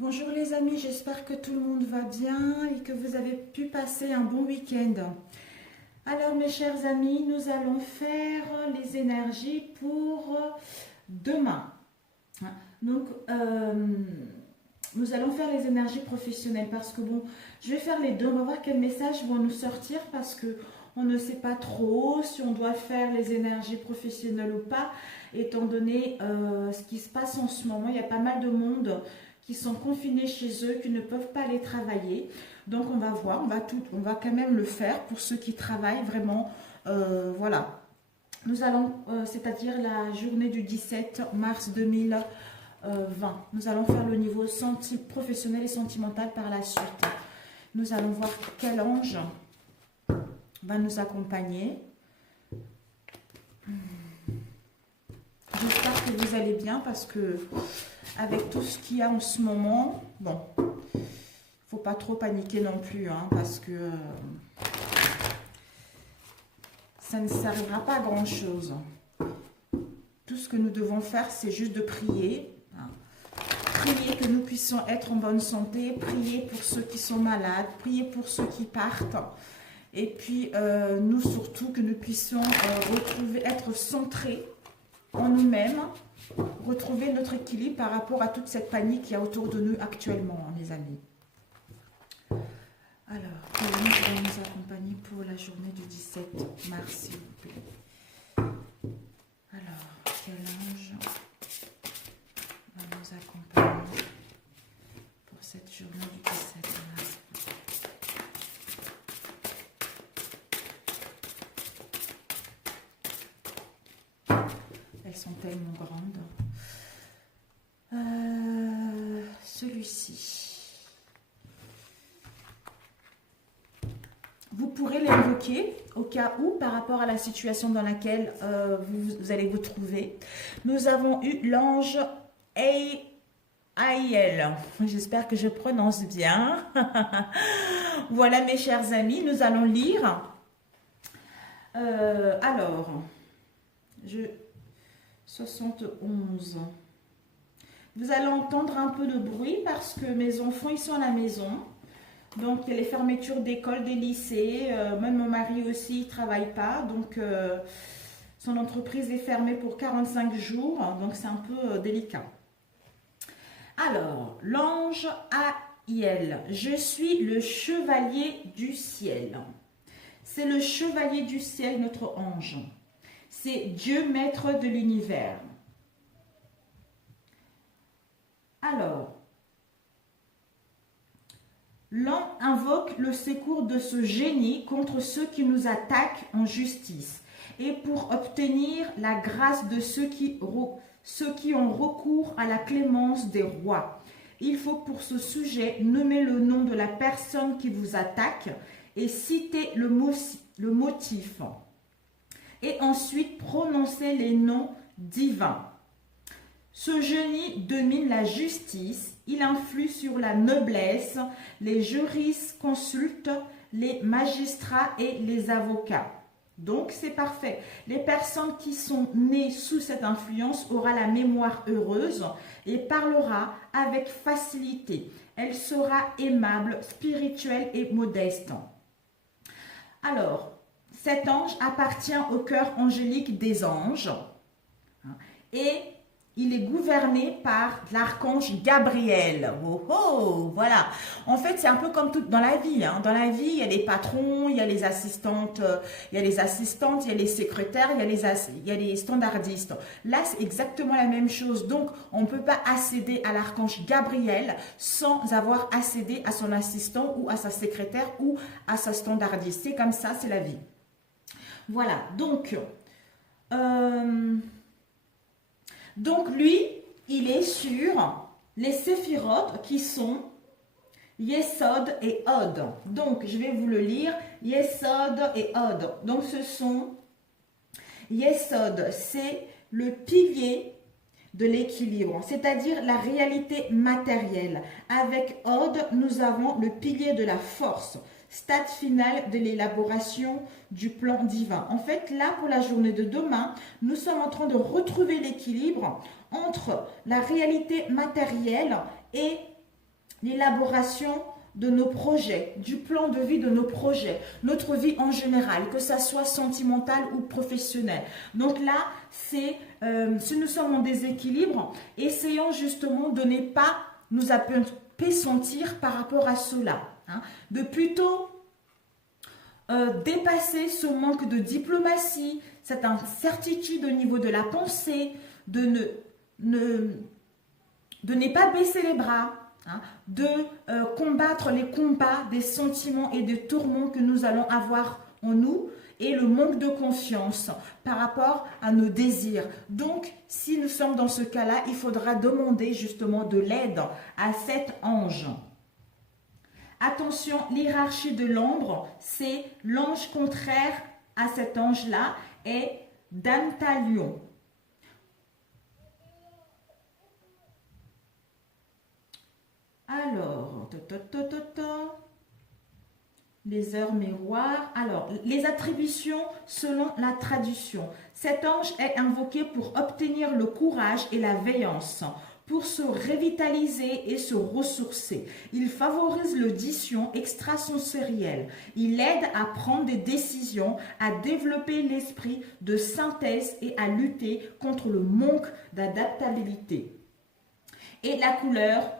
Bonjour les amis, j'espère que tout le monde va bien et que vous avez pu passer un bon week-end. Alors mes chers amis, nous allons faire les énergies pour demain. Donc nous allons faire les énergies professionnelles parce que bon, je vais faire les deux, on va voir quels messages vont nous sortir parce que on ne sait pas trop si on doit faire les énergies professionnelles ou pas, étant donné ce qui se passe en ce moment. Il y a pas mal de monde qui sont confinés chez eux, qui ne peuvent pas aller travailler. Donc on va voir, on va quand même le faire pour ceux qui travaillent vraiment. Voilà. Nous allons, c'est-à-dire la journée du 17 mars 2020, nous allons faire le niveau professionnel et sentimental par la suite. Nous allons voir quel ange va nous accompagner. J'espère que vous allez bien parce que avec tout ce qu'il y a en ce moment, bon, faut pas trop paniquer non plus, hein, parce que ça ne servira pas à grand chose. Tout ce que nous devons faire, c'est juste de prier. Hein. Prier que nous puissions être en bonne santé, prier pour ceux qui sont malades, prier pour ceux qui partent. Et puis, nous surtout, que nous puissions être centrés en nous-mêmes, retrouver notre équilibre par rapport à toute cette panique qu'il y a autour de nous actuellement, mes amis. Alors, quel ange va nous accompagner pour la journée du 17 mars, s'il vous plaît? Alors, quel ange va nous accompagner pour cette journée du 17 mars? Elles sont tellement grandes. Celui-ci. Vous pourrez l'invoquer au cas où, par rapport à la situation dans laquelle vous allez vous trouver. Nous avons eu l'ange Aiel. J'espère que je prononce bien. Voilà mes chers amis, nous allons lire. Alors, 71. Vous allez entendre un peu de bruit parce que mes enfants, ils sont à la maison. Donc, il y a les fermetures d'école, des lycées. Même mon mari aussi, il ne travaille pas. Donc, son entreprise est fermée pour 45 jours. Donc, c'est un peu délicat. Alors, l'ange Aiel. Je suis le chevalier du ciel. C'est le chevalier du ciel, notre ange. C'est Dieu maître de l'univers. Alors, l'ange invoque le secours de ce génie contre ceux qui nous attaquent en justice et pour obtenir la grâce de ceux qui ont recours à la clémence des rois. Il faut pour ce sujet nommer le nom de la personne qui vous attaque et citer le motif. Et ensuite prononcer les noms divins. Ce génie domine la justice, il influe sur la noblesse, les jurisconsultes, les magistrats et les avocats. Donc c'est parfait. Les personnes qui sont nées sous cette influence auront la mémoire heureuse et parlera avec facilité. Elle sera aimable, spirituelle et modeste. Alors, cet ange appartient au cœur angélique des anges et il est gouverné par l'archange Gabriel. Oh oh, voilà. En fait, c'est un peu comme tout dans la vie. Hein. Dans la vie, il y a les patrons, il y a les assistantes, il y a les secrétaires, il y a les standardistes. Là, c'est exactement la même chose. Donc, on ne peut pas accéder à l'archange Gabriel sans avoir accédé à son assistant ou à sa secrétaire ou à sa standardiste. C'est comme ça, c'est la vie. Voilà. Donc lui, il est sur les séphirotes qui sont Yesod et Od. Donc, je vais vous le lire. Yesod et Od. Donc, ce sont Yesod, c'est le pilier de l'équilibre, c'est-à-dire la réalité matérielle. Avec Od, nous avons le pilier de la force, stade final de l'élaboration du plan divin. En fait, là, pour la journée de demain, nous sommes en train de retrouver l'équilibre entre la réalité matérielle et l'élaboration de nos projets, du plan de vie de nos projets, notre vie en général, que ça soit sentimental ou professionnel. Donc là, c'est si nous sommes en déséquilibre, essayons justement de ne pas nous appesantir par rapport à cela, hein, de plutôt dépasser ce manque de diplomatie, cette incertitude au niveau de la pensée, de ne pas baisser les bras, hein, de combattre les combats des sentiments et des tourments que nous allons avoir en nous et le manque de confiance par rapport à nos désirs. Donc, si nous sommes dans ce cas-là, il faudra demander justement de l'aide à cet ange. Attention, l'hiérarchie de l'ombre, c'est l'ange contraire à cet ange-là est Dantalion. Alors, les heures miroirs. Alors, les attributions selon la tradition. Cet ange est invoqué pour obtenir le courage et la veillance, pour se revitaliser et se ressourcer. Il favorise l'audition extrasensorielle. Il aide à prendre des décisions, à développer l'esprit de synthèse et à lutter contre le manque d'adaptabilité. Et la couleur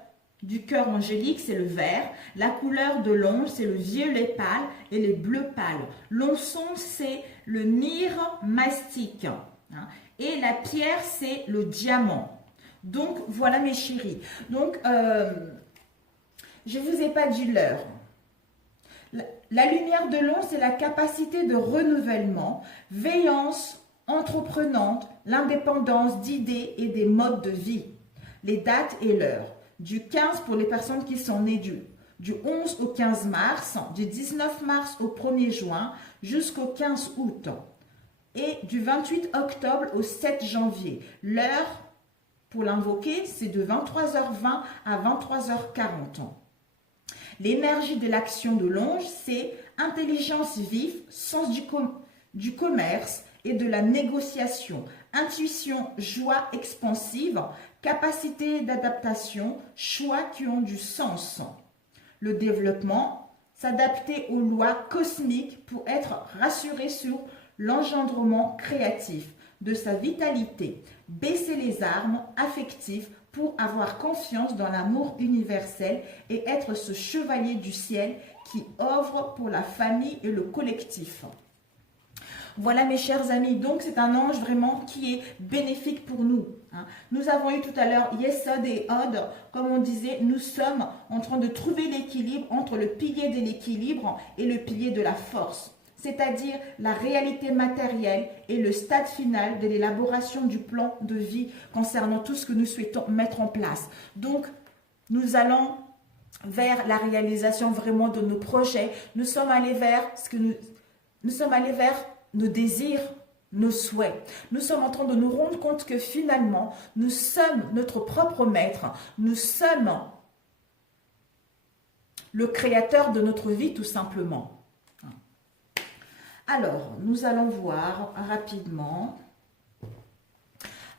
du cœur angélique, c'est le vert. La couleur de l'onge, c'est le violet pâle et les bleus pâles. L'encens, c'est le myrrhe mastic. Et la pierre, c'est le diamant. Donc, voilà mes chéris. Donc, je ne vous ai pas dit l'heure. La lumière de l'onge, c'est la capacité de renouvellement, veillance, entreprenante, l'indépendance d'idées et des modes de vie. Les dates et l'heure. Du 15 pour les personnes qui sont nées du 11 au 15 mars, du 19 mars au 1er juin jusqu'au 15 août et du 28 octobre au 7 janvier. L'heure pour l'invoquer, c'est de 23h20 à 23h40. L'énergie de l'action de l'ange, c'est intelligence vive, sens du commerce et de la négociation, intuition, joie expansive, capacité d'adaptation, choix qui ont du sens. Le développement, s'adapter aux lois cosmiques pour être rassuré sur l'engendrement créatif de sa vitalité, baisser les armes affectives pour avoir confiance dans l'amour universel et être ce chevalier du ciel qui œuvre pour la famille et le collectif. Voilà mes chers amis, donc c'est un ange vraiment qui est bénéfique pour nous. Nous avons eu tout à l'heure Yesod et Od, comme on disait, nous sommes en train de trouver l'équilibre entre le pilier de l'équilibre et le pilier de la force, c'est-à-dire la réalité matérielle et le stade final de l'élaboration du plan de vie concernant tout ce que nous souhaitons mettre en place. Donc, nous allons vers la réalisation vraiment de nos projets. Nous sommes allés vers nos désirs, nos souhaits. Nous sommes en train de nous rendre compte que finalement, nous sommes notre propre maître. Nous sommes le créateur de notre vie, tout simplement. Alors, nous allons voir rapidement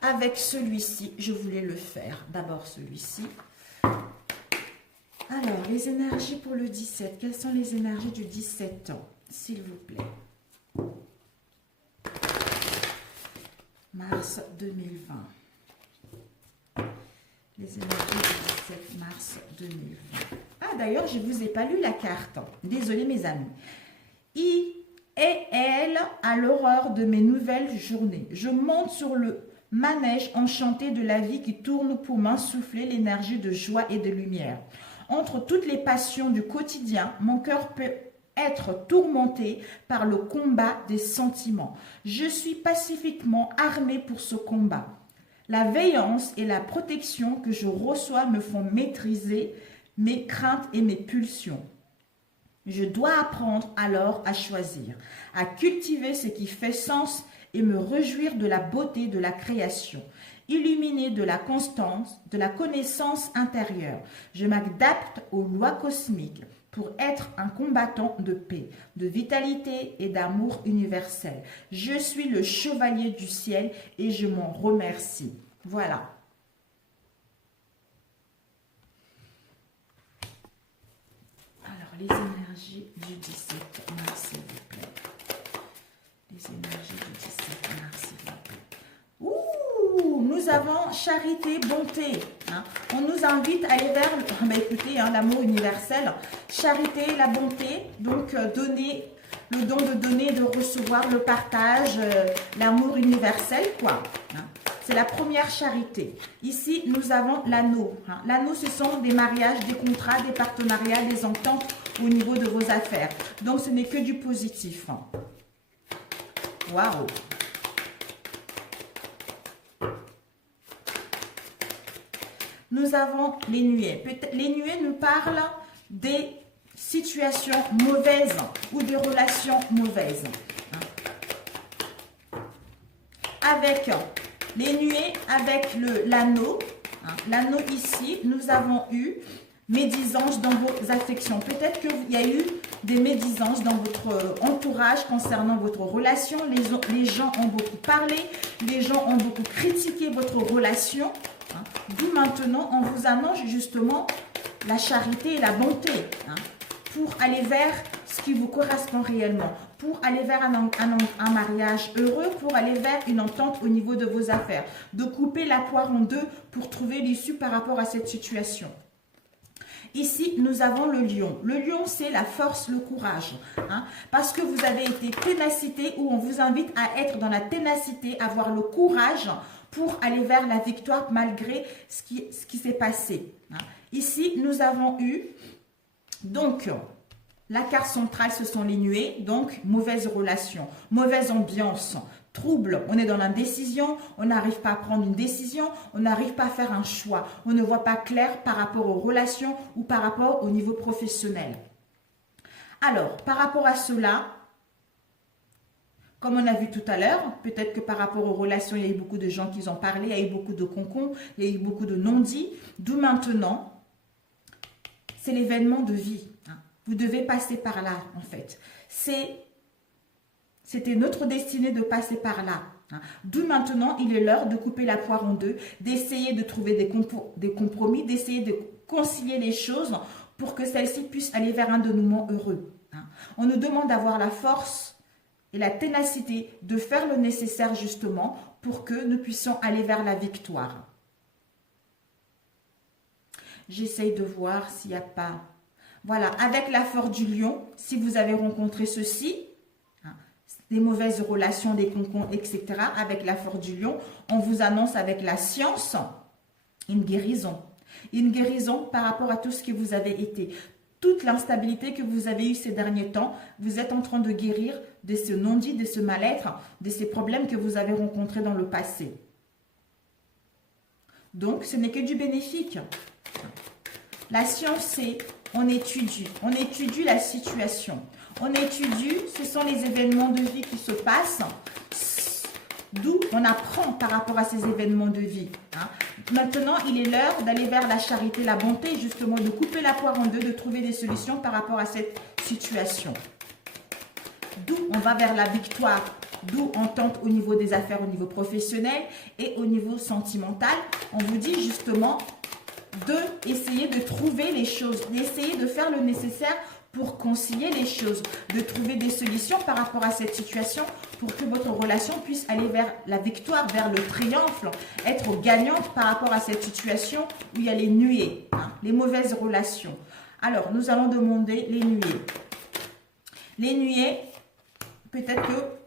avec celui-ci. Je voulais le faire. D'abord celui-ci. Alors, les énergies pour le 17. Quelles sont les énergies du 17 ans, s'il vous plaît? Mars 2020. Les énergies du 17 mars 2020. Ah, d'ailleurs, je ne vous ai pas lu la carte. Désolée, mes amis. I et elle à l'horreur de mes nouvelles journées. Je monte sur le manège enchanté de la vie qui tourne pour m'insuffler l'énergie de joie et de lumière. Entre toutes les passions du quotidien, mon cœur peut être tourmenté par le combat des sentiments. Je suis pacifiquement armée pour ce combat. La veillance et la protection que je reçois me font maîtriser mes craintes et mes pulsions. Je dois apprendre alors à choisir, à cultiver ce qui fait sens et me réjouir de la beauté de la création, illuminé de la constance, de la connaissance intérieure. Je m'adapte aux lois cosmiques pour être un combattant de paix, de vitalité et d'amour universel. Je suis le chevalier du ciel et je m'en remercie. Voilà. les énergies du 17 mars, s'il vous plaît. Les énergies du 17 mars, s'il vous plaît. Ouh, nous avons charité, bonté. Hein. On nous invite à aller vers, écoutez, hein, l'amour universel. Charité, la bonté, donc donner, le don de donner, de recevoir, le partage, l'amour universel, quoi. Hein. C'est la première charité. Ici, nous avons l'anneau. Hein. L'anneau, ce sont des mariages, des contrats, des partenariats, des ententes au niveau de vos affaires. Donc, ce n'est que du positif. Hein. Waouh! Nous avons les nuées. Les nuées nous parlent des situations mauvaises ou des relations mauvaises. Hein. Avec les nuées, avec l'anneau. Hein. L'anneau ici, nous avons eu médisance dans vos affections. Peut-être qu'il y a eu des médisances dans votre entourage concernant votre relation. Les gens ont beaucoup parlé, les gens ont beaucoup critiqué votre relation. Hein. D'où maintenant, on vous annonce justement la charité et la bonté hein, pour aller vers ce qui vous correspond réellement, pour aller vers un mariage heureux, pour aller vers une entente au niveau de vos affaires, de couper la poire en deux pour trouver l'issue par rapport à cette situation. Ici, nous avons le lion. Le lion, c'est la force, le courage. Hein, parce que vous avez été ténacité ou on vous invite à être dans la ténacité, avoir le courage pour aller vers la victoire malgré ce qui s'est passé. Hein. Ici, nous avons eu, donc, la carte centrale, ce sont les nuées, donc mauvaise relation, mauvaise ambiance, trouble, on est dans l'indécision, on n'arrive pas à prendre une décision, on n'arrive pas à faire un choix, on ne voit pas clair par rapport aux relations ou par rapport au niveau professionnel. Alors, par rapport à cela, comme on a vu tout à l'heure, peut-être que par rapport aux relations, il y a eu beaucoup de gens qui en parlé, il y a eu beaucoup de concons, il y a eu beaucoup de non-dits, d'où maintenant, c'est l'événement de vie. Hein. Vous devez passer par là, en fait. C'était notre destinée de passer par là. Hein. D'où maintenant, il est l'heure de couper la poire en deux, d'essayer de trouver des compromis, d'essayer de concilier les choses pour que celles-ci puissent aller vers un dénouement heureux. Hein. On nous demande d'avoir la force et la ténacité de faire le nécessaire justement pour que nous puissions aller vers la victoire. J'essaye de voir s'il n'y a pas... Voilà, avec la force du lion, si vous avez rencontré ceci, hein, des mauvaises relations, des concons, etc., avec la force du lion, on vous annonce avec la science une guérison. Une guérison par rapport à tout ce que vous avez été. Toute l'instabilité que vous avez eue ces derniers temps, vous êtes en train de guérir de ce non-dit, de ce mal-être, de ces problèmes que vous avez rencontrés dans le passé. Donc, ce n'est que du bénéfique. La science, c'est on étudie la situation. On étudie, ce sont les événements de vie qui se passent, d'où on apprend par rapport à ces événements de vie. Hein. Maintenant, il est l'heure d'aller vers la charité, la bonté, justement, de couper la poire en deux, de trouver des solutions par rapport à cette situation. D'où on va vers la victoire, d'où on tente au niveau des affaires, au niveau professionnel et au niveau sentimental. On vous dit justement d'essayer de trouver les choses, d'essayer de faire le nécessaire pour concilier les choses, de trouver des solutions par rapport à cette situation pour que votre relation puisse aller vers la victoire, vers le triomphe, être gagnante par rapport à cette situation où il y a les nuées, hein, les mauvaises relations. Alors, nous allons demander les nuées. Les nuées, peut-être que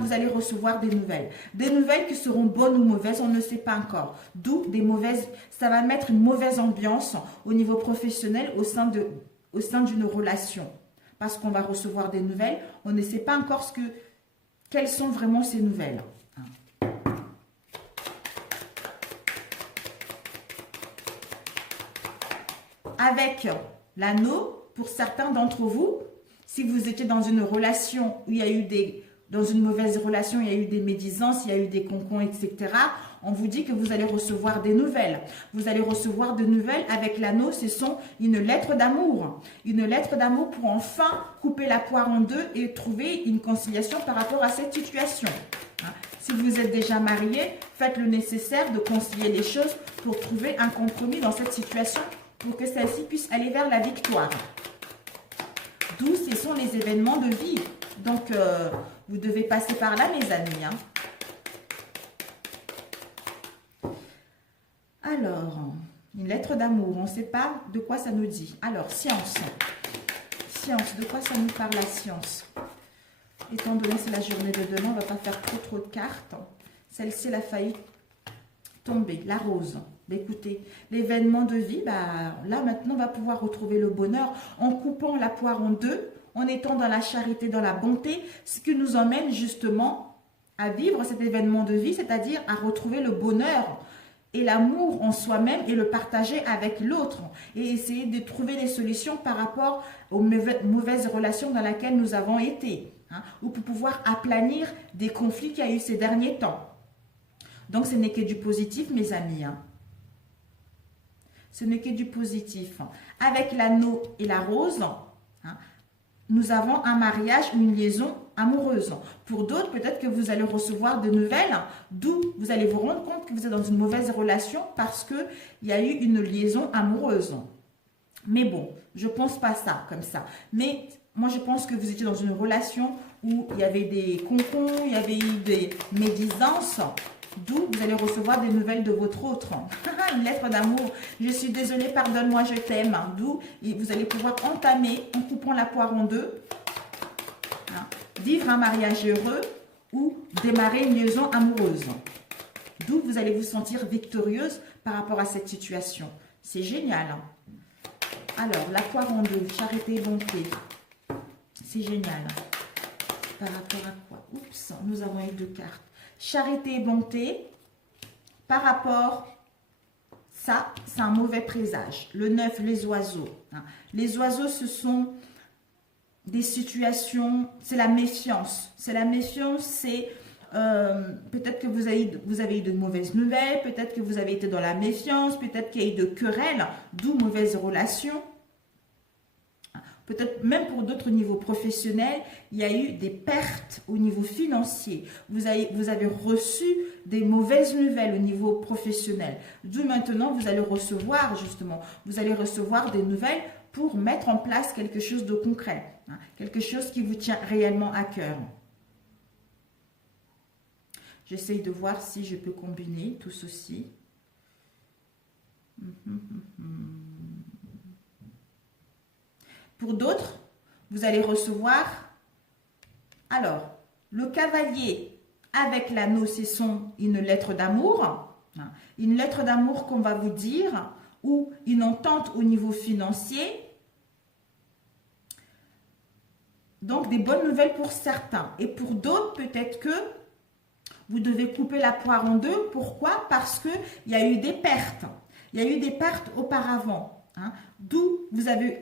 vous allez recevoir des nouvelles. Des nouvelles qui seront bonnes ou mauvaises, on ne sait pas encore. D'où des mauvaises, ça va mettre une mauvaise ambiance au niveau professionnel au sein d'une relation. Parce qu'on va recevoir des nouvelles, on ne sait pas encore quelles sont vraiment ces nouvelles. Avec l'anneau, pour certains d'entre vous, si vous étiez dans une relation où il y a eu dans une mauvaise relation, il y a eu des médisances, il y a eu des concons, etc. On vous dit que vous allez recevoir des nouvelles. Vous allez recevoir de nouvelles avec l'anneau, ce sont une lettre d'amour. Une lettre d'amour pour enfin couper la poire en deux et trouver une conciliation par rapport à cette situation. Si vous êtes déjà marié, faites le nécessaire de concilier les choses pour trouver un compromis dans cette situation pour que celle-ci puisse aller vers la victoire. D'où ce sont les événements de vie. Donc, vous devez passer par là, mes amis. Hein. Alors, une lettre d'amour, on ne sait pas de quoi ça nous dit. Alors, science. Science, de quoi ça nous parle la science? Étant donné que c'est la journée de demain, on ne va pas faire trop de cartes. Celle-ci, elle a failli tomber, la rose. Bah, écoutez, l'événement de vie, bah, là maintenant, on va pouvoir retrouver le bonheur en coupant la poire en deux, en étant dans la charité, dans la bonté, ce qui nous emmène justement à vivre cet événement de vie, c'est-à-dire à retrouver le bonheur et l'amour en soi-même et le partager avec l'autre et essayer de trouver des solutions par rapport aux mauvaises relations dans lesquelles nous avons été, hein, ou pour pouvoir aplanir des conflits qu'il y a eu ces derniers temps. Donc, ce n'est que du positif, mes amis. Hein. Ce n'est que du positif. Avec l'anneau et la rose, hein, nous avons un mariage, une liaison amoureuse. Pour d'autres, peut-être que vous allez recevoir de nouvelles, d'où vous allez vous rendre compte que vous êtes dans une mauvaise relation parce qu'il y a eu une liaison amoureuse. Mais bon, je ne pense pas ça comme ça. Mais moi, je pense que vous étiez dans une relation où il y avait des concons, il y avait eu des médisances, d'où vous allez recevoir des nouvelles de votre autre. Une lettre d'amour. Je suis désolée, pardonne-moi, je t'aime. D'où vous allez pouvoir entamer, en coupant la poire en deux, hein, vivre un mariage heureux ou démarrer une liaison amoureuse. D'où vous allez vous sentir victorieuse par rapport à cette situation. C'est génial. Hein. Alors, la poire en deux, charité et bonté. C'est génial. Par rapport à quoi? Oups, nous avons eu deux cartes. Charité et bonté, par rapport, ça, c'est un mauvais présage. Le 9, les oiseaux. Hein. Les oiseaux, ce sont des situations, c'est la méfiance. C'est la méfiance, c'est peut-être que vous avez eu de mauvaises nouvelles, peut-être que vous avez été dans la méfiance, peut-être qu'il y a eu de querelles, d'où mauvaises relations. Peut-être même pour d'autres niveaux professionnels, il y a eu des pertes au niveau financier. Vous avez reçu des mauvaises nouvelles au niveau professionnel. D'où maintenant, vous allez recevoir justement, vous allez recevoir des nouvelles pour mettre en place quelque chose de concret. Hein, quelque chose qui vous tient réellement à cœur. J'essaye de voir si je peux combiner tout ceci. Pour d'autres, vous allez recevoir, alors, le cavalier avec l'anneau, c'est une lettre d'amour. Une lettre d'amour qu'on va vous dire, ou une entente au niveau financier. Donc, des bonnes nouvelles pour certains. Et pour d'autres, peut-être que vous devez couper la poire en deux. Pourquoi? Parce qu'il y a eu des pertes. Il y a eu des pertes auparavant. Hein, d'où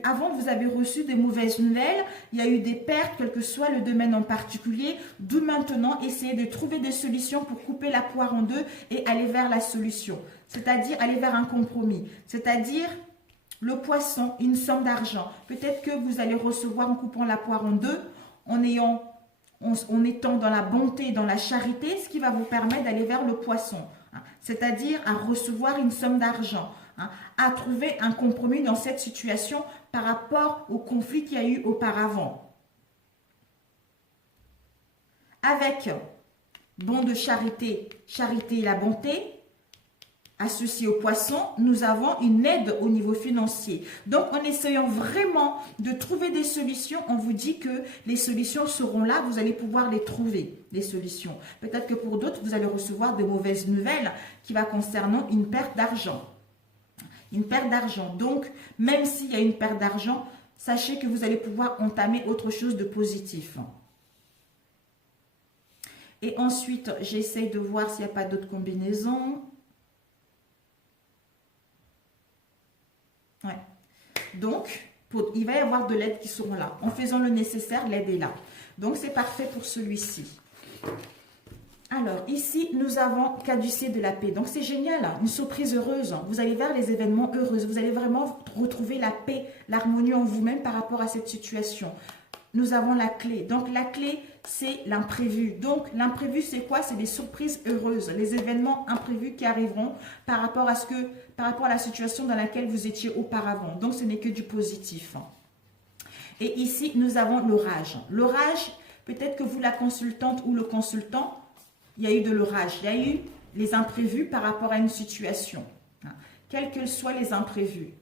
avant vous avez reçu des mauvaises nouvelles, il y a eu des pertes, quel que soit le domaine en particulier, d'où maintenant essayez de trouver des solutions pour couper la poire en deux et aller vers la solution, c'est-à-dire aller vers un compromis, c'est-à-dire le poisson, une somme d'argent. Peut-être que vous allez recevoir en coupant la poire en deux, en étant dans la bonté, dans la charité, ce qui va vous permettre d'aller vers le poisson, hein, c'est-à-dire à recevoir une somme d'argent. Hein, à trouver un compromis dans cette situation par rapport au conflit qu'il y a eu auparavant. Avec bon de charité, charité et la bonté, associé au poisson, nous avons une aide au niveau financier. Donc, en essayant vraiment de trouver des solutions, on vous dit que les solutions seront là, vous allez pouvoir les trouver, les solutions. Peut-être que pour d'autres, vous allez recevoir de mauvaises nouvelles qui va concerner une perte d'argent. Une perte d'argent. Donc, même s'il y a une perte d'argent, sachez que vous allez pouvoir entamer autre chose de positif. Et ensuite, j'essaye de voir s'il n'y a pas d'autres combinaisons. Ouais. Donc, il va y avoir de l'aide qui seront là. En faisant le nécessaire, l'aide est là. Donc, c'est parfait pour celui-ci. Alors, ici, nous avons caducé de la paix. Donc, c'est génial, une surprise heureuse. Vous allez vers les événements heureux. Vous allez vraiment retrouver la paix, l'harmonie en vous-même par rapport à cette situation. Nous avons la clé. Donc, la clé, c'est l'imprévu. Donc, l'imprévu, c'est quoi? C'est des surprises heureuses, les événements imprévus qui arriveront par rapport à la situation dans laquelle vous étiez auparavant. Donc, ce n'est que du positif. Et ici, nous avons l'orage. L'orage, peut-être que vous, la consultante ou le consultant, il y a eu de l'orage. Il y a eu les imprévus par rapport à une situation. Quels que soient les imprévus.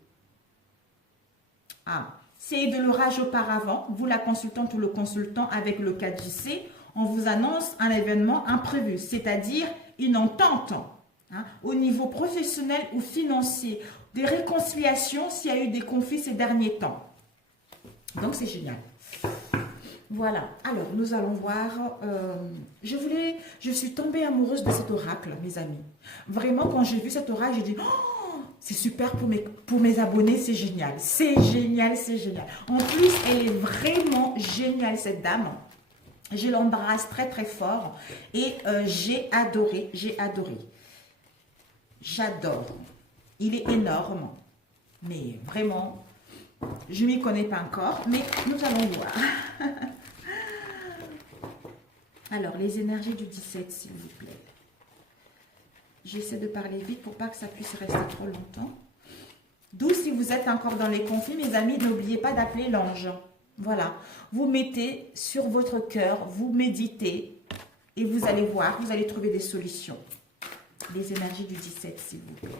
S'il y a eu de l'orage auparavant, vous, la consultante ou le consultant, avec le 4JC, on vous annonce un événement imprévu, c'est-à-dire une entente au niveau professionnel ou financier, des réconciliations s'il y a eu des conflits ces derniers temps. Donc, c'est génial. Voilà. Alors, nous allons voir. Je suis tombée amoureuse de cet oracle, mes amis. Vraiment, quand j'ai vu cet oracle, j'ai dit... Oh, c'est super pour mes abonnés, c'est génial. C'est génial, c'est génial. En plus, elle est vraiment géniale, cette dame. Je l'embrasse très, très fort. Et j'ai adoré, j'ai adoré. J'adore. Il est énorme. Mais vraiment, je ne m'y connais pas encore. Mais nous allons voir. Alors, les énergies du 17, s'il vous plaît. J'essaie de parler vite pour pas que ça puisse rester trop longtemps. D'où, si vous êtes encore dans les conflits, mes amis, n'oubliez pas d'appeler l'ange. Voilà. Vous mettez sur votre cœur, vous méditez et vous allez voir, vous allez trouver des solutions. Les énergies du 17, s'il vous plaît.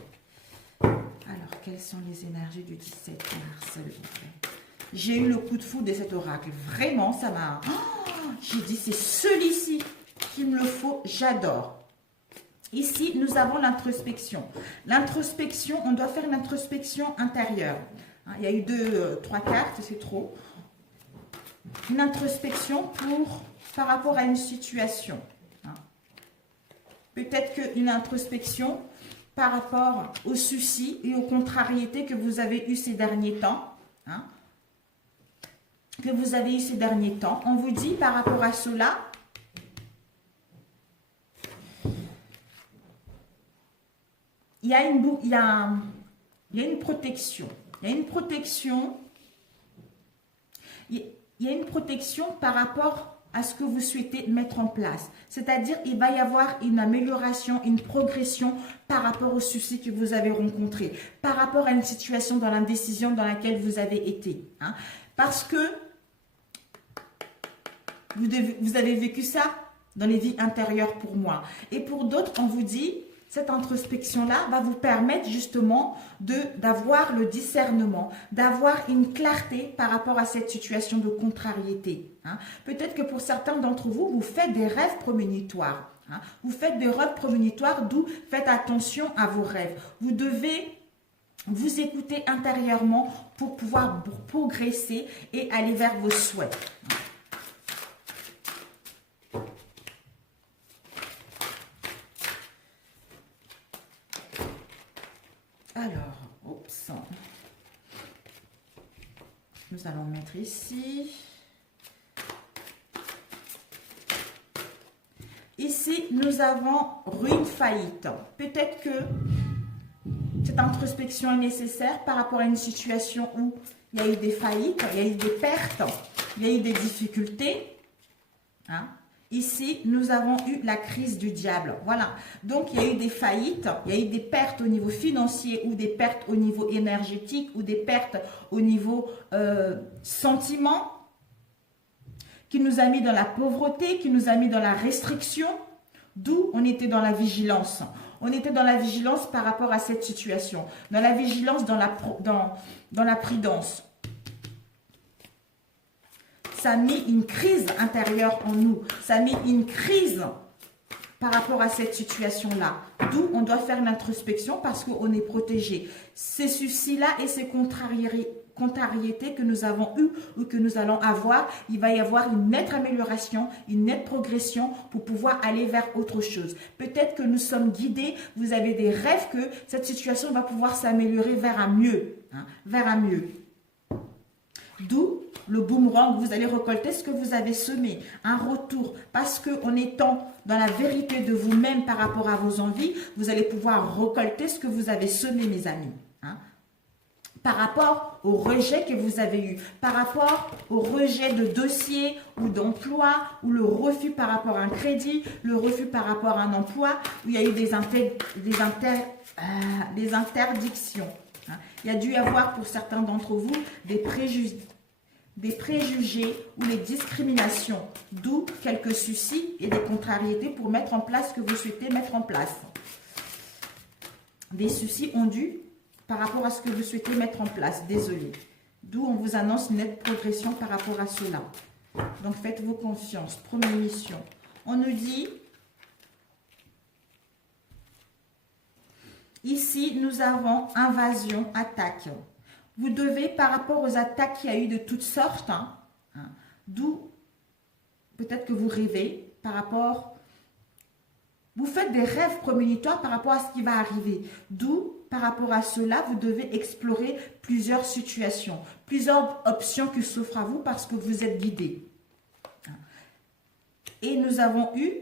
Alors, quelles sont les énergies du 17 mars, s'il vous plaît? J'ai eu le coup de foudre de cet oracle. Vraiment, ça m'a... Oh, j'ai dit, c'est celui-ci qu'il me le faut. J'adore. Ici, nous avons l'introspection. L'introspection, on doit faire une introspection intérieure. Il y a eu 3 cartes, c'est trop. Une introspection par rapport à une situation. Peut-être qu'une introspection par rapport aux soucis et aux contrariétés que vous avez eu ces derniers temps. On vous dit par rapport à cela, il y a une protection. Il y a une protection. Il y a une protection par rapport à ce que vous souhaitez mettre en place. C'est-à-dire, il va y avoir une amélioration, une progression par rapport aux soucis que vous avez rencontrés, par rapport à une situation dans l'indécision dans laquelle vous avez été. Parce que vous avez vécu ça dans les vies intérieures pour moi. Et pour d'autres, on vous dit, cette introspection-là va vous permettre justement d'avoir le discernement, d'avoir une clarté par rapport à cette situation de contrariété. Peut-être que pour certains d'entre vous, vous faites des rêves prémonitoires. Vous faites des rêves prémonitoires, d'où faites attention à vos rêves. Vous devez vous écouter intérieurement pour pouvoir progresser et aller vers vos souhaits. Alors, oups. Nous allons mettre ici. Ici, nous avons ruine, faillite. Peut-être que cette introspection est nécessaire par rapport à une situation où il y a eu des faillites, il y a eu des pertes, il y a eu des difficultés. Ici, nous avons eu la crise du diable. Voilà. Donc, il y a eu des faillites, il y a eu des pertes au niveau financier ou des pertes au niveau énergétique ou des pertes au niveau sentiment qui nous a mis dans la pauvreté, qui nous a mis dans la restriction, d'où on était dans la vigilance. On était dans la vigilance par rapport à cette situation, dans la vigilance, dans la prudence. Ça a mis une crise intérieure en nous. Ça a mis une crise par rapport à cette situation-là. D'où on doit faire une introspection parce qu'on est protégé. Ces soucis-là et ces contrariétés que nous avons eues ou que nous allons avoir, il va y avoir une nette amélioration, une nette progression pour pouvoir aller vers autre chose. Peut-être que nous sommes guidés, vous avez des rêves que cette situation va pouvoir s'améliorer vers un mieux. Vers un mieux. D'où le boomerang, vous allez récolter ce que vous avez semé, un retour, parce qu'en étant dans la vérité de vous-même par rapport à vos envies, vous allez pouvoir récolter ce que vous avez semé, mes amis. Par rapport au rejet que vous avez eu, par rapport au rejet de dossier ou d'emploi, ou le refus par rapport à un crédit, le refus par rapport à un emploi, où il y a eu des interdictions. Il y a dû y avoir pour certains d'entre vous des préjugés des préjugés ou les discriminations, d'où quelques soucis et des contrariétés pour mettre en place ce que vous souhaitez mettre en place. Des soucis ont dû par rapport à ce que vous souhaitez mettre en place, désolé. D'où on vous annonce une nette progression par rapport à cela. Donc faites-vous confiance, première mission. On nous dit, ici nous avons invasion, attaque. Vous devez, par rapport aux attaques qu'il y a eu de toutes sortes, d'où peut-être que vous rêvez par rapport, vous faites des rêves prémonitoires par rapport à ce qui va arriver. D'où, par rapport à cela, vous devez explorer plusieurs situations, plusieurs options qui s'offrent à vous parce que vous êtes guidé. Et nous avons eu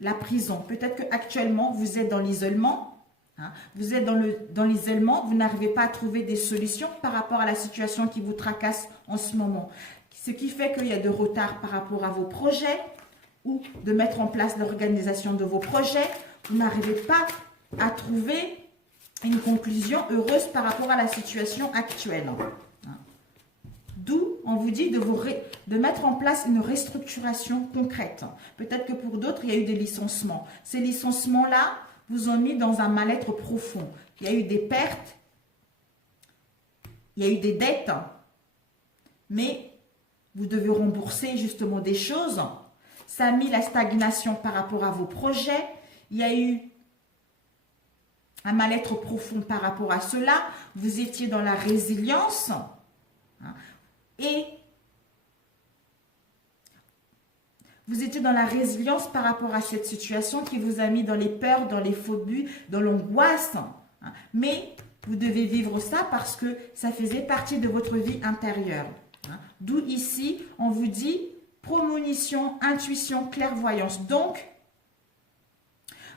la prison. Peut-être qu'actuellement, vous êtes dans l'isolement. Vous êtes dans l'isolement, vous n'arrivez pas à trouver des solutions par rapport à la situation qui vous tracasse en ce moment. Ce qui fait qu'il y a de retard par rapport à vos projets ou de mettre en place l'organisation de vos projets. Vous n'arrivez pas à trouver une conclusion heureuse par rapport à la situation actuelle. D'où on vous dit de mettre en place une restructuration concrète. Peut-être que pour d'autres, il y a eu des licenciements. Ces licenciements-là vous ont mis dans un mal-être profond. Il y a eu des pertes, il y a eu des dettes, mais vous devez rembourser justement des choses. Ça a mis la stagnation par rapport à vos projets. Il y a eu un mal-être profond par rapport à cela. Vous étiez dans la résilience et vous étiez dans la résilience par rapport à cette situation qui vous a mis dans les peurs, dans les phobies, dans l'angoisse. Mais vous devez vivre ça parce que ça faisait partie de votre vie intérieure. D'où ici, on vous dit prémonition, intuition, clairvoyance. Donc,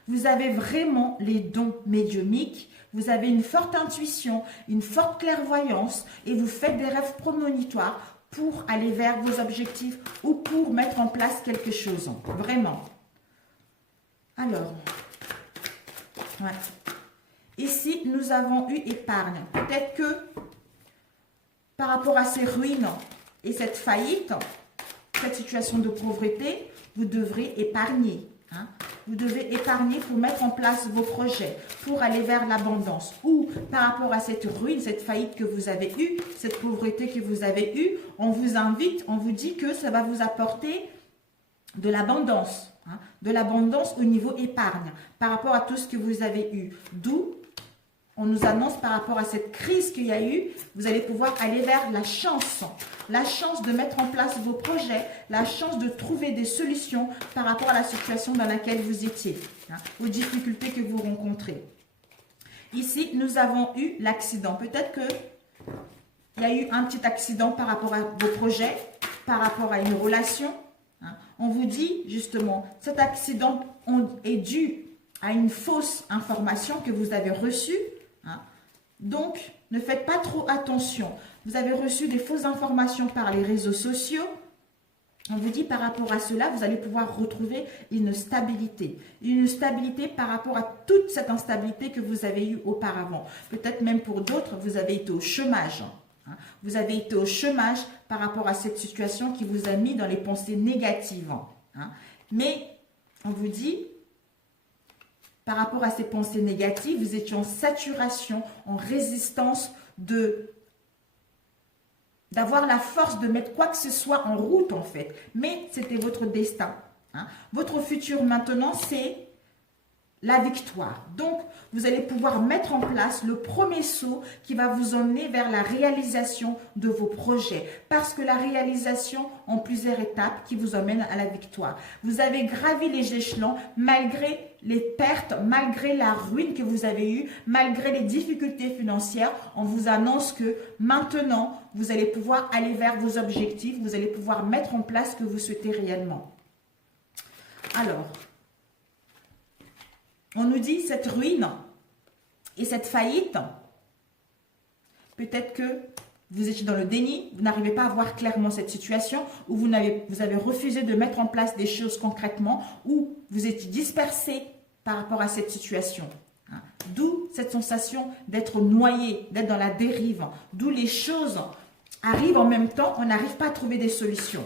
vous avez vraiment les dons médiumiques. Vous avez une forte intuition, une forte clairvoyance et vous faites des rêves prémonitoires pour aller vers vos objectifs ou pour mettre en place quelque chose. Vraiment. Alors, ouais. Ici, nous avons eu épargne. Peut-être que par rapport à ces ruines et cette faillite, cette situation de pauvreté, vous devrez épargner. Vous devez épargner pour mettre en place vos projets, pour aller vers l'abondance. Ou par rapport à cette ruine, cette faillite que vous avez eue, cette pauvreté que vous avez eue, on vous invite, on vous dit que ça va vous apporter de l'abondance. De l'abondance au niveau épargne, par rapport à tout ce que vous avez eu. D'où on nous annonce par rapport à cette crise qu'il y a eu, vous allez pouvoir aller vers la chance de mettre en place vos projets, la chance de trouver des solutions par rapport à la situation dans laquelle vous étiez, aux difficultés que vous rencontrez. Ici, nous avons eu l'accident. Peut-être qu'il y a eu un petit accident par rapport à vos projets, par rapport à une relation. On vous dit justement, cet accident est dû à une fausse information que vous avez reçue. Donc, ne faites pas trop attention. Vous avez reçu des fausses informations par les réseaux sociaux. On vous dit par rapport à cela, vous allez pouvoir retrouver une stabilité. Une stabilité par rapport à toute cette instabilité que vous avez eue auparavant. Peut-être même pour d'autres, vous avez été au chômage. Vous avez été au chômage par rapport à cette situation qui vous a mis dans les pensées négatives. Mais, on vous dit, par rapport à ces pensées négatives, vous étiez en saturation, en résistance d'avoir la force de mettre quoi que ce soit en route en fait. Mais c'était votre destin. Votre futur maintenant, c'est la victoire. Donc, vous allez pouvoir mettre en place le premier saut qui va vous emmener vers la réalisation de vos projets. Parce que la réalisation en plusieurs étapes qui vous emmène à la victoire. Vous avez gravi les échelons malgré les pertes, malgré la ruine que vous avez eue, malgré les difficultés financières. On vous annonce que maintenant, vous allez pouvoir aller vers vos objectifs. Vous allez pouvoir mettre en place ce que vous souhaitez réellement. Alors, on nous dit cette ruine et cette faillite, peut-être que vous étiez dans le déni, vous n'arrivez pas à voir clairement cette situation, ou vous avez refusé de mettre en place des choses concrètement, ou vous étiez dispersé par rapport à cette situation. D'où cette sensation d'être noyé, d'être dans la dérive, d'où les choses arrivent en même temps, on n'arrive pas à trouver des solutions.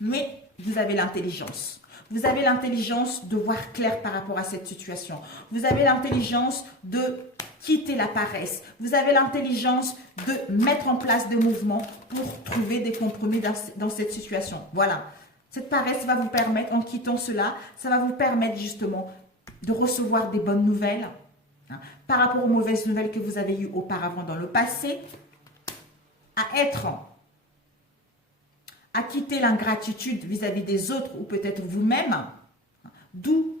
Mais vous avez l'intelligence. Vous avez l'intelligence de voir clair par rapport à cette situation. Vous avez l'intelligence de quitter la paresse. Vous avez l'intelligence de mettre en place des mouvements pour trouver des compromis dans cette situation. Voilà. Cette paresse va vous permettre, en quittant cela, ça va vous permettre justement de recevoir des bonnes nouvelles par rapport aux mauvaises nouvelles que vous avez eues auparavant dans le passé, à quitter l'ingratitude vis-à-vis des autres ou peut-être vous-même, d'où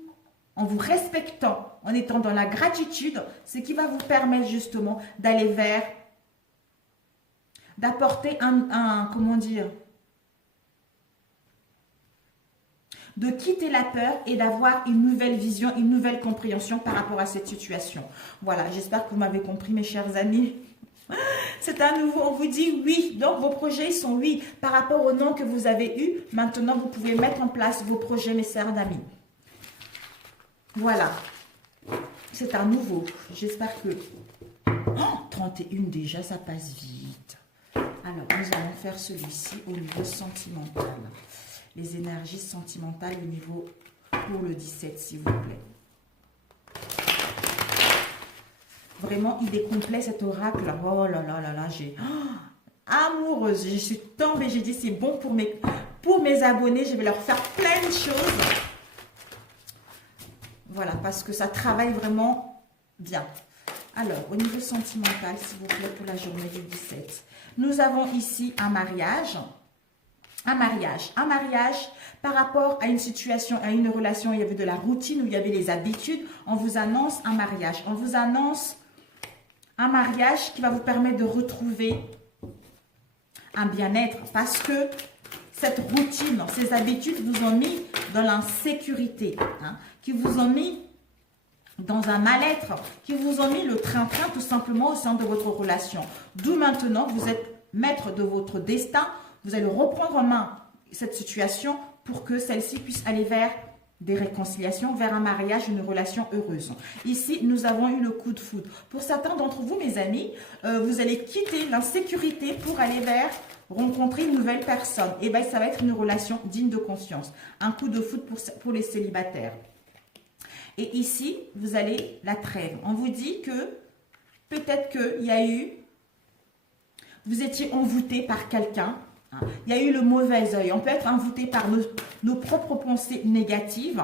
en vous respectant, en étant dans la gratitude, ce qui va vous permettre justement d'aller vers, d'apporter comment dire, de quitter la peur et d'avoir une nouvelle vision, une nouvelle compréhension par rapport à cette situation. Voilà, j'espère que vous m'avez compris mes chers amis. C'est à nouveau, on vous dit oui. Donc, vos projets sont oui. Par rapport au nom que vous avez eu, maintenant, vous pouvez mettre en place vos projets, mes chers amis. Voilà. C'est à nouveau. J'espère que... Oh, 31 déjà, ça passe vite. Alors, nous allons faire celui-ci au niveau sentimental. Les énergies sentimentales au niveau pour le 17, s'il vous plaît. Vraiment, il est complet cet oracle. Oh là là là là, j'ai... amoureuse, je suis tombée, j'ai dit c'est bon pour mes abonnés, je vais leur faire plein de choses. Voilà, parce que ça travaille vraiment bien. Alors, au niveau sentimental, s'il vous plaît, pour la journée du 17. Nous avons ici un mariage. Un mariage par rapport à une situation, à une relation, il y avait de la routine, où il y avait les habitudes. On vous annonce un mariage. On vous annonce un mariage qui va vous permettre de retrouver un bien-être parce que cette routine, ces habitudes vous ont mis dans l'insécurité, qui vous ont mis dans un mal-être, qui vous ont mis le train-train tout simplement au sein de votre relation. D'où maintenant, vous êtes maître de votre destin, vous allez reprendre en main cette situation pour que celle-ci puisse aller vers des réconciliations, vers un mariage, une relation heureuse. Ici, nous avons eu le coup de foudre. Pour certains d'entre vous, mes amis, vous allez quitter l'insécurité pour aller vers rencontrer une nouvelle personne. Et bien, ça va être une relation digne de confiance. Un coup de foudre pour les célibataires. Et ici, vous allez la trêve. On vous dit que peut-être qu'il y a eu, vous étiez envoûté par quelqu'un. Il y a eu le mauvais œil. On peut être envoûté par nos propres pensées négatives,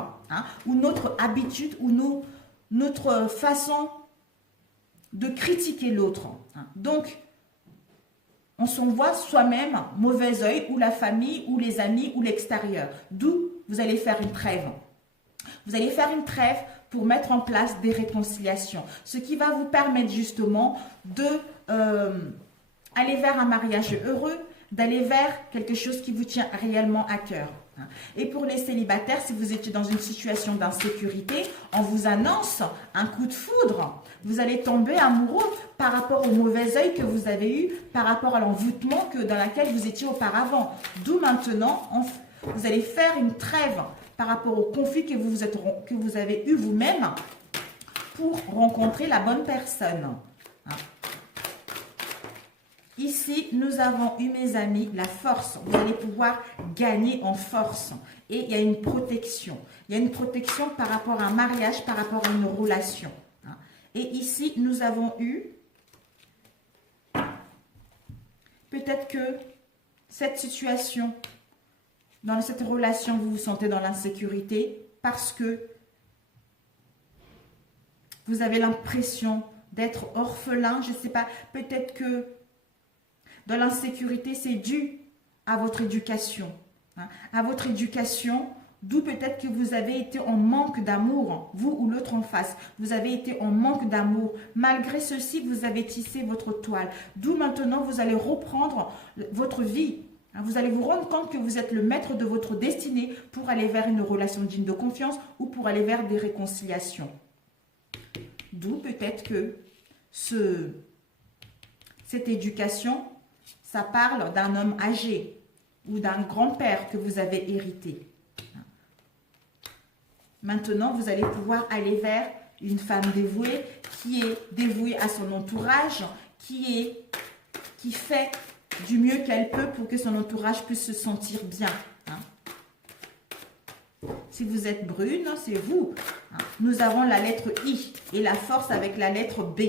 ou notre habitude, ou notre façon de critiquer l'autre. Donc, on s'envoie soi-même mauvais œil, ou la famille, ou les amis, ou l'extérieur. D'où vous allez faire une trêve. Vous allez faire une trêve pour mettre en place des réconciliations. Ce qui va vous permettre justement de aller vers un mariage heureux, d'aller vers quelque chose qui vous tient réellement à cœur. Et pour les célibataires, si vous étiez dans une situation d'insécurité, on vous annonce un coup de foudre. Vous allez tomber amoureux par rapport au mauvais œil que vous avez eu, par rapport à l'envoûtement dans lequel vous étiez auparavant. D'où maintenant, vous allez faire une trêve par rapport au conflit que vous avez eu vous-même pour rencontrer la bonne personne. Ici, nous avons eu, mes amis, la force. Vous allez pouvoir gagner en force. Et il y a une protection. Il y a une protection par rapport à un mariage, par rapport à une relation. Et ici, nous avons eu, peut-être que cette situation, dans cette relation, vous vous sentez dans l'insécurité parce que vous avez l'impression d'être orphelin. Je ne sais pas, peut-être que dans l'insécurité, c'est dû à votre éducation. À votre éducation, d'où peut-être que vous avez été en manque d'amour, vous ou l'autre en face. Vous avez été en manque d'amour. Malgré ceci, vous avez tissé votre toile. D'où maintenant, vous allez reprendre votre vie. Vous allez vous rendre compte que vous êtes le maître de votre destinée pour aller vers une relation digne de confiance ou pour aller vers des réconciliations. D'où peut-être que cette éducation, ça parle d'un homme âgé ou d'un grand-père que vous avez hérité. Maintenant, vous allez pouvoir aller vers une femme dévouée qui est dévouée à son entourage, qui est qui fait du mieux qu'elle peut pour que son entourage puisse se sentir bien. Hein. Si vous êtes brune, c'est vous. Hein. Nous avons la lettre I et la force avec la lettre B.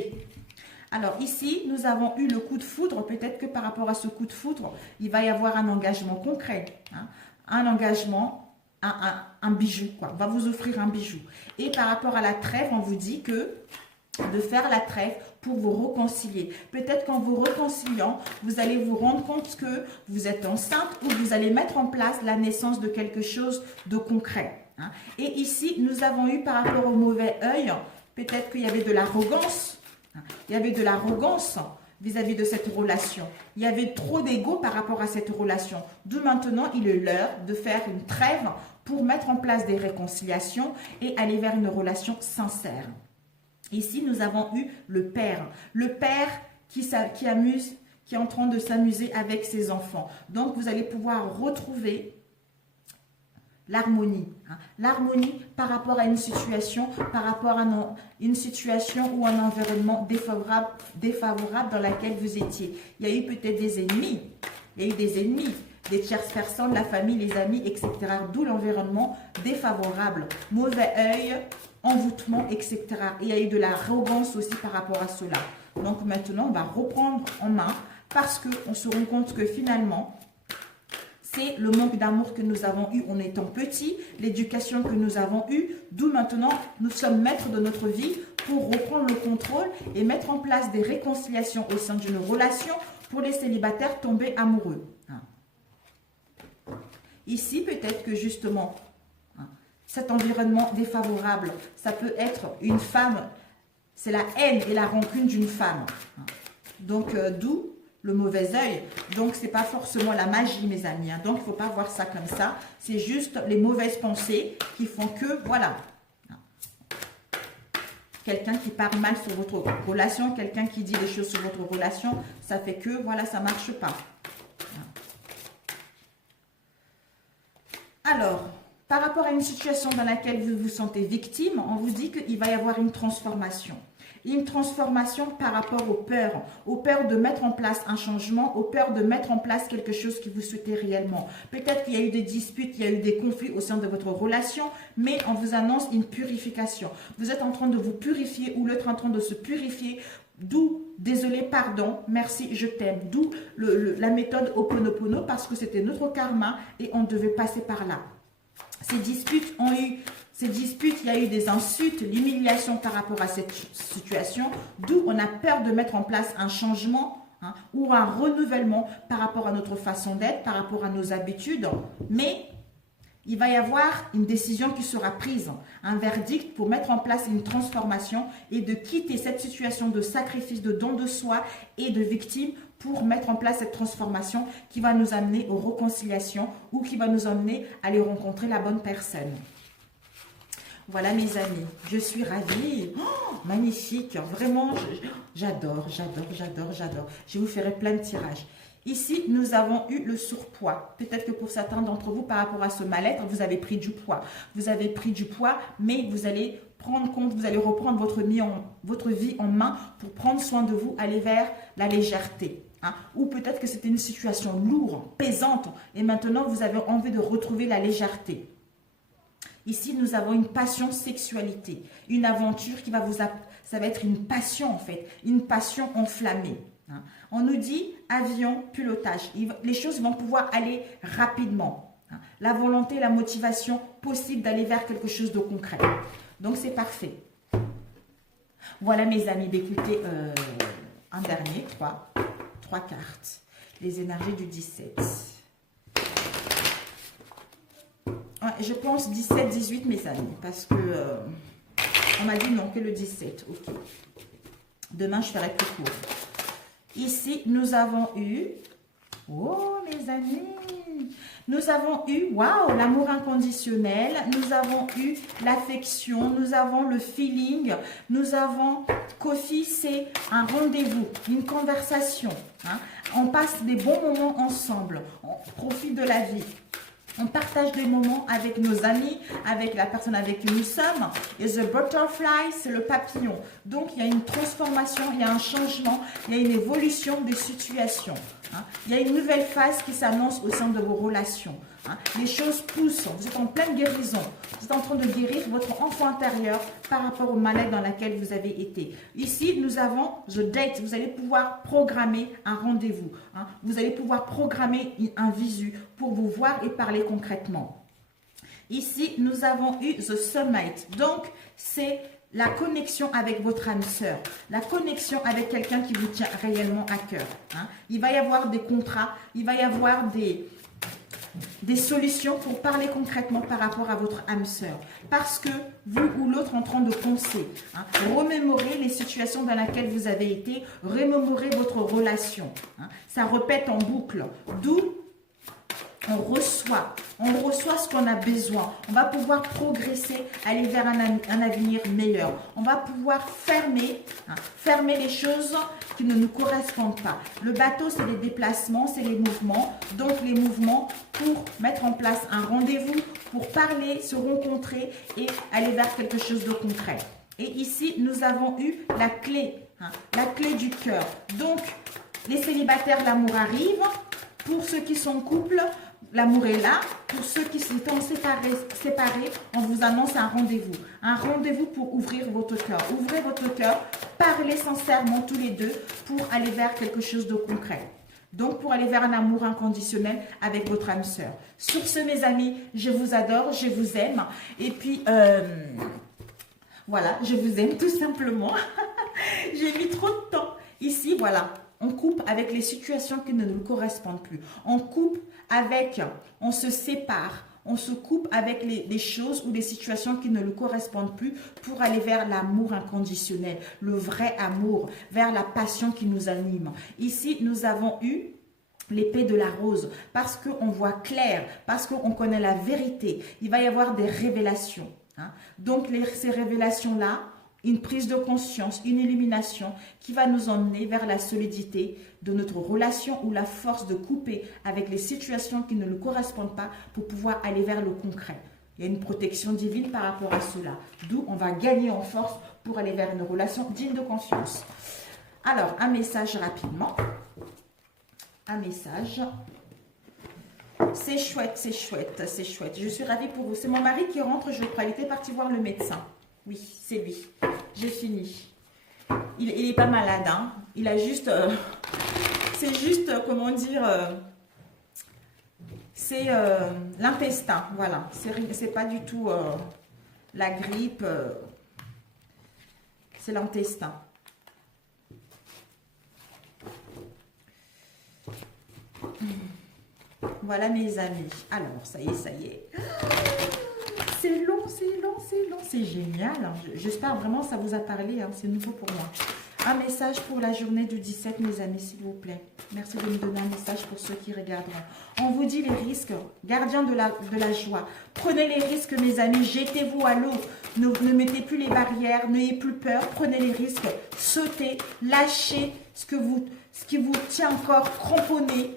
Alors ici, nous avons eu le coup de foudre. Peut-être que par rapport à ce coup de foudre, il va y avoir un engagement concret. Hein. Un engagement, un bijou, quoi. On va vous offrir un bijou. Et par rapport à la trêve, on vous dit que de faire la trêve pour vous réconcilier. Peut-être qu'en vous réconciliant, vous allez vous rendre compte que vous êtes enceinte ou vous allez mettre en place la naissance de quelque chose de concret. Hein. Et ici, nous avons eu par rapport au mauvais œil, peut-être qu'il y avait de l'arrogance. Hein. Il y avait de l'arrogance vis-à-vis de cette relation. Il y avait trop d'ego par rapport à cette relation. D'où maintenant, il est l'heure de faire une trêve pour mettre en place des réconciliations et aller vers une relation sincère. Ici, nous avons eu le père. Le père qui est en train de s'amuser avec ses enfants. Donc, vous allez pouvoir retrouver l'harmonie. Hein. L'harmonie par rapport à une situation, par rapport à une situation ou un environnement défavorable dans laquelle vous étiez. Il y a eu peut-être des ennemis. Il y a eu des ennemis, des tierces personnes, la famille, les amis, etc. D'où l'environnement défavorable. Mauvais œil, envoûtement, etc. Et il y a eu de l'arrogance aussi par rapport à cela. Donc maintenant, on va reprendre en main parce qu'on se rend compte que finalement, c'est le manque d'amour que nous avons eu en étant petits, l'éducation que nous avons eue, d'où maintenant nous sommes maîtres de notre vie pour reprendre le contrôle et mettre en place des réconciliations au sein d'une relation pour les célibataires tombés amoureux. Ici, peut-être que justement, cet environnement défavorable, ça peut être une femme, c'est la haine et la rancune d'une femme. Donc, d'où le mauvais œil. Donc, ce n'est pas forcément la magie, mes amis. Donc, il ne faut pas voir ça comme ça. C'est juste les mauvaises pensées qui font que, voilà. Quelqu'un qui parle mal sur votre relation, quelqu'un qui dit des choses sur votre relation, ça fait que, voilà, ça ne marche pas. Alors, par rapport à une situation dans laquelle vous vous sentez victime, on vous dit qu'il va y avoir une transformation. Une transformation par rapport aux peurs de mettre en place un changement, aux peurs de mettre en place quelque chose que vous souhaitez réellement. Peut-être qu'il y a eu des disputes, il y a eu des conflits au sein de votre relation, mais on vous annonce une purification. Vous êtes en train de vous purifier ou l'autre en train de se purifier. D'où, désolé, pardon, merci, je t'aime. D'où la méthode Ho'oponopono parce que c'était notre karma et on devait passer par là. Ces disputes, il y a eu des insultes, l'humiliation par rapport à cette situation, d'où on a peur de mettre en place un changement ou un renouvellement par rapport à notre façon d'être, par rapport à nos habitudes. Mais il va y avoir une décision qui sera prise, un verdict pour mettre en place une transformation et de quitter cette situation de sacrifice, de don de soi et de victime pour mettre en place cette transformation qui va nous amener aux réconciliations ou qui va nous amener à aller rencontrer la bonne personne. Voilà mes amis, je suis ravie. Oh, magnifique, vraiment, j'adore, j'adore, j'adore, j'adore. Je vous ferai plein de tirages. Ici, nous avons eu le surpoids. Peut-être que pour certains d'entre vous, par rapport à ce mal-être, vous avez pris du poids. Vous avez pris du poids, mais vous allez prendre compte, vous allez reprendre votre vie en main pour prendre soin de vous, aller vers la légèreté. Hein. Ou peut-être que c'était une situation lourde, pesante, et maintenant vous avez envie de retrouver la légèreté. Ici, nous avons une passion sexualité, une aventure qui va ça va être une passion en fait, une passion enflammée. Hein. On nous dit avion, pilotage. Les choses vont pouvoir aller rapidement. Hein. La volonté, la motivation possible d'aller vers quelque chose de concret. Donc, c'est parfait. Voilà mes amis, écoutez, un dernier, trois cartes. Les énergies du 17. Ouais, je pense 17, 18 mes amis, parce que on m'a dit non, que le 17. Ok. Demain, je ferai plus court. Ici, nous avons eu, oh mes amis, nous avons eu, waouh, l'amour inconditionnel, nous avons eu l'affection, nous avons le feeling, nous avons, Kofi, c'est un rendez-vous, une conversation. Hein. On passe des bons moments ensemble, on profite de la vie. On partage des moments avec nos amis, avec la personne avec qui nous sommes. Et the butterfly, c'est le papillon. Donc, il y a une transformation, il y a un changement, il y a une évolution des situations. Il y a une nouvelle phase qui s'annonce au sein de vos relations. Les choses poussent, vous êtes en pleine guérison. Vous êtes en train de guérir votre enfant intérieur par rapport au mal-être dans lequel vous avez été. Ici, nous avons the date. Vous allez pouvoir programmer un rendez-vous. Vous allez pouvoir programmer un visu pour vous voir et parler concrètement. Ici, nous avons eu the soulmate. Donc, c'est la connexion avec votre âme sœur, la connexion avec quelqu'un qui vous tient réellement à cœur. Il va y avoir des contrats, il va y avoir des solutions pour parler concrètement par rapport à votre âme sœur. Parce que vous ou l'autre en train de penser, remémorer les situations dans lesquelles vous avez été, remémorer votre relation. Ça répète en boucle. D'où on reçoit ce qu'on a besoin. On va pouvoir progresser, aller vers un avenir meilleur. On va pouvoir fermer les choses qui ne nous correspondent pas. Le bateau, c'est les déplacements, c'est les mouvements. Donc, les mouvements pour mettre en place un rendez-vous, pour parler, se rencontrer et aller vers quelque chose de concret. Et ici, nous avons eu la clé du cœur. Donc, les célibataires, l'amour arrive. Pour ceux qui sont en couple, l'amour est là. Pour ceux qui sont séparés, on vous annonce un rendez-vous. Un rendez-vous pour ouvrir votre cœur. Ouvrez votre cœur, parlez sincèrement tous les deux pour aller vers quelque chose de concret. Donc, pour aller vers un amour inconditionnel avec votre âme sœur. Sur ce, mes amis, je vous adore, je vous aime. Et puis, voilà, je vous aime tout simplement. J'ai mis trop de temps. Ici, voilà. On coupe avec les situations qui ne nous correspondent plus. On coupe avec, on se sépare, on se coupe avec les choses ou les situations qui ne nous correspondent plus pour aller vers l'amour inconditionnel, le vrai amour, vers la passion qui nous anime. Ici, nous avons eu l'épée de la rose parce qu'on voit clair, parce qu'on connaît la vérité. Il va y avoir des révélations. Donc, ces révélations-là, une prise de conscience, une illumination qui va nous emmener vers la solidité de notre relation ou la force de couper avec les situations qui ne nous correspondent pas pour pouvoir aller vers le concret. Il y a une protection divine par rapport à cela. D'où on va gagner en force pour aller vers une relation digne de confiance. Alors, un message rapidement. Un message. C'est chouette, c'est chouette, c'est chouette. Je suis ravie pour vous. C'est mon mari qui rentre, je crois. Il était parti voir le médecin. Oui, c'est lui. J'ai fini. Il est pas malade, hein. Il a juste... c'est juste, comment dire... c'est l'intestin, voilà. C'est pas du tout la grippe. C'est l'intestin. Voilà, mes amis. Alors, ça y est, ça y est. C'est long, c'est long, c'est long. C'est génial. J'espère vraiment que ça vous a parlé. Hein. C'est nouveau pour moi. Un message pour la journée du 17, mes amis, s'il vous plaît. Merci de me donner un message pour ceux qui regarderont. On vous dit les risques. Gardiens de la joie. Prenez les risques, mes amis. Jetez-vous à l'eau. Ne mettez plus les barrières. N'ayez plus peur. Prenez les risques. Sautez. Lâchez ce qui vous tient encore cramponné.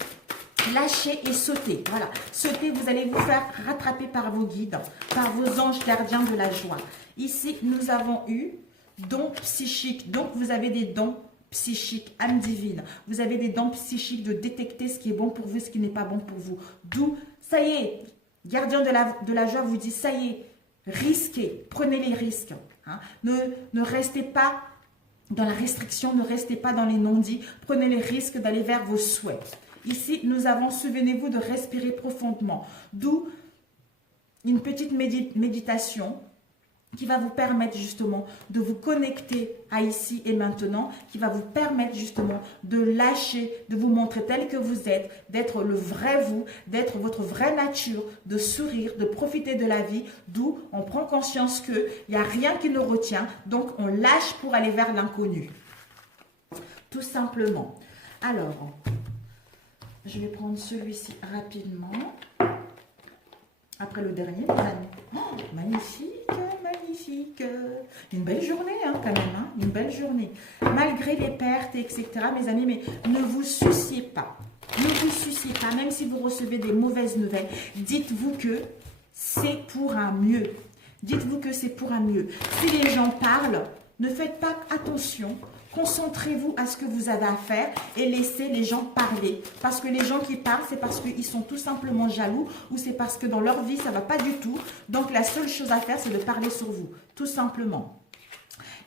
Lâchez et sautez. Voilà. Sautez, vous allez vous faire rattraper par vos guides, par vos anges gardiens de la joie. Ici, nous avons eu dons psychiques. Donc, vous avez des dons psychiques, âme divine. Vous avez des dons psychiques de détecter ce qui est bon pour vous, ce qui n'est pas bon pour vous. D'où, ça y est, gardien de la joie vous dit, ça y est, risquez, prenez les risques. Hein. Ne restez pas dans la restriction, ne restez pas dans les non-dits. Prenez les risques d'aller vers vos souhaits. Ici, nous avons, souvenez-vous de respirer profondément. D'où une petite méditation qui va vous permettre justement de vous connecter à ici et maintenant, qui va vous permettre justement de lâcher, de vous montrer tel que vous êtes, d'être le vrai vous, d'être votre vraie nature, de sourire, de profiter de la vie, d'où on prend conscience qu'il n'y a rien qui nous retient, donc on lâche pour aller vers l'inconnu. Tout simplement. Alors, je vais prendre celui-ci rapidement. Après le dernier, mes amis. Oh, magnifique, magnifique. Une belle journée, hein, quand même. Une belle journée. Malgré les pertes, etc., mes amis, mais ne vous souciez pas. Ne vous souciez pas, même si vous recevez des mauvaises nouvelles, dites-vous que c'est pour un mieux. Dites-vous que c'est pour un mieux. Si les gens parlent, ne faites pas attention. Concentrez-vous à ce que vous avez à faire et laissez les gens parler. Parce que les gens qui parlent, c'est parce qu'ils sont tout simplement jaloux ou c'est parce que dans leur vie, ça ne va pas du tout. Donc, la seule chose à faire, c'est de parler sur vous, tout simplement.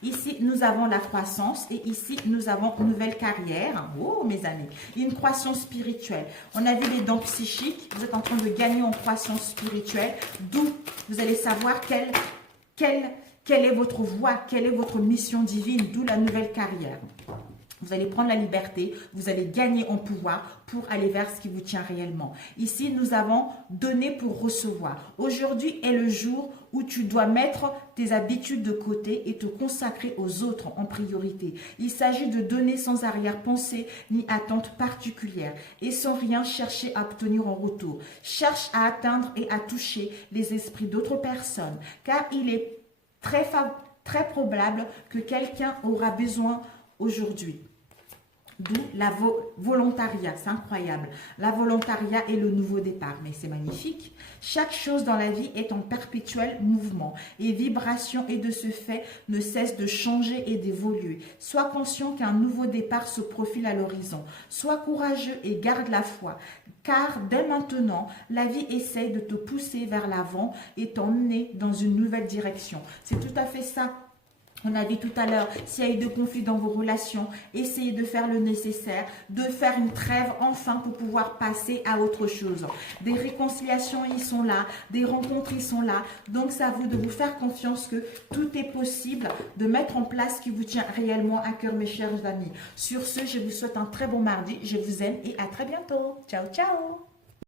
Ici, nous avons la croissance et ici, nous avons une nouvelle carrière. Oh, mes amis, une croissance spirituelle. On a vu les dons psychiques. Vous êtes en train de gagner en croissance spirituelle, d'où vous allez savoir quelle est votre voie, quelle est votre mission divine, d'où la nouvelle carrière. Vous allez prendre la liberté, vous allez gagner en pouvoir pour aller vers ce qui vous tient réellement. Ici, nous avons donné pour recevoir. Aujourd'hui est le jour où tu dois mettre tes habitudes de côté et te consacrer aux autres en priorité. Il s'agit de donner sans arrière-pensée ni attente particulière et sans rien chercher à obtenir en retour. Cherche à atteindre et à toucher les esprits d'autres personnes, car il est très probable que quelqu'un aura besoin aujourd'hui. D'où la volontariat, c'est incroyable. La volontariat est le nouveau départ, mais c'est magnifique. Chaque chose dans la vie est en perpétuel mouvement et vibration et de ce fait ne cesse de changer et d'évoluer. Sois conscient qu'un nouveau départ se profile à l'horizon. Sois courageux et garde la foi, car dès maintenant, la vie essaye de te pousser vers l'avant et t'emmener dans une nouvelle direction. C'est tout à fait ça. On a dit tout à l'heure, s'il y a eu de conflits dans vos relations, essayez de faire le nécessaire, de faire une trêve enfin pour pouvoir passer à autre chose. Des réconciliations, ils sont là, des rencontres, ils sont là. Donc, c'est à vous de vous faire confiance que tout est possible, de mettre en place ce qui vous tient réellement à cœur, mes chers amis. Sur ce, je vous souhaite un très bon mardi, je vous aime et à très bientôt. Ciao, ciao!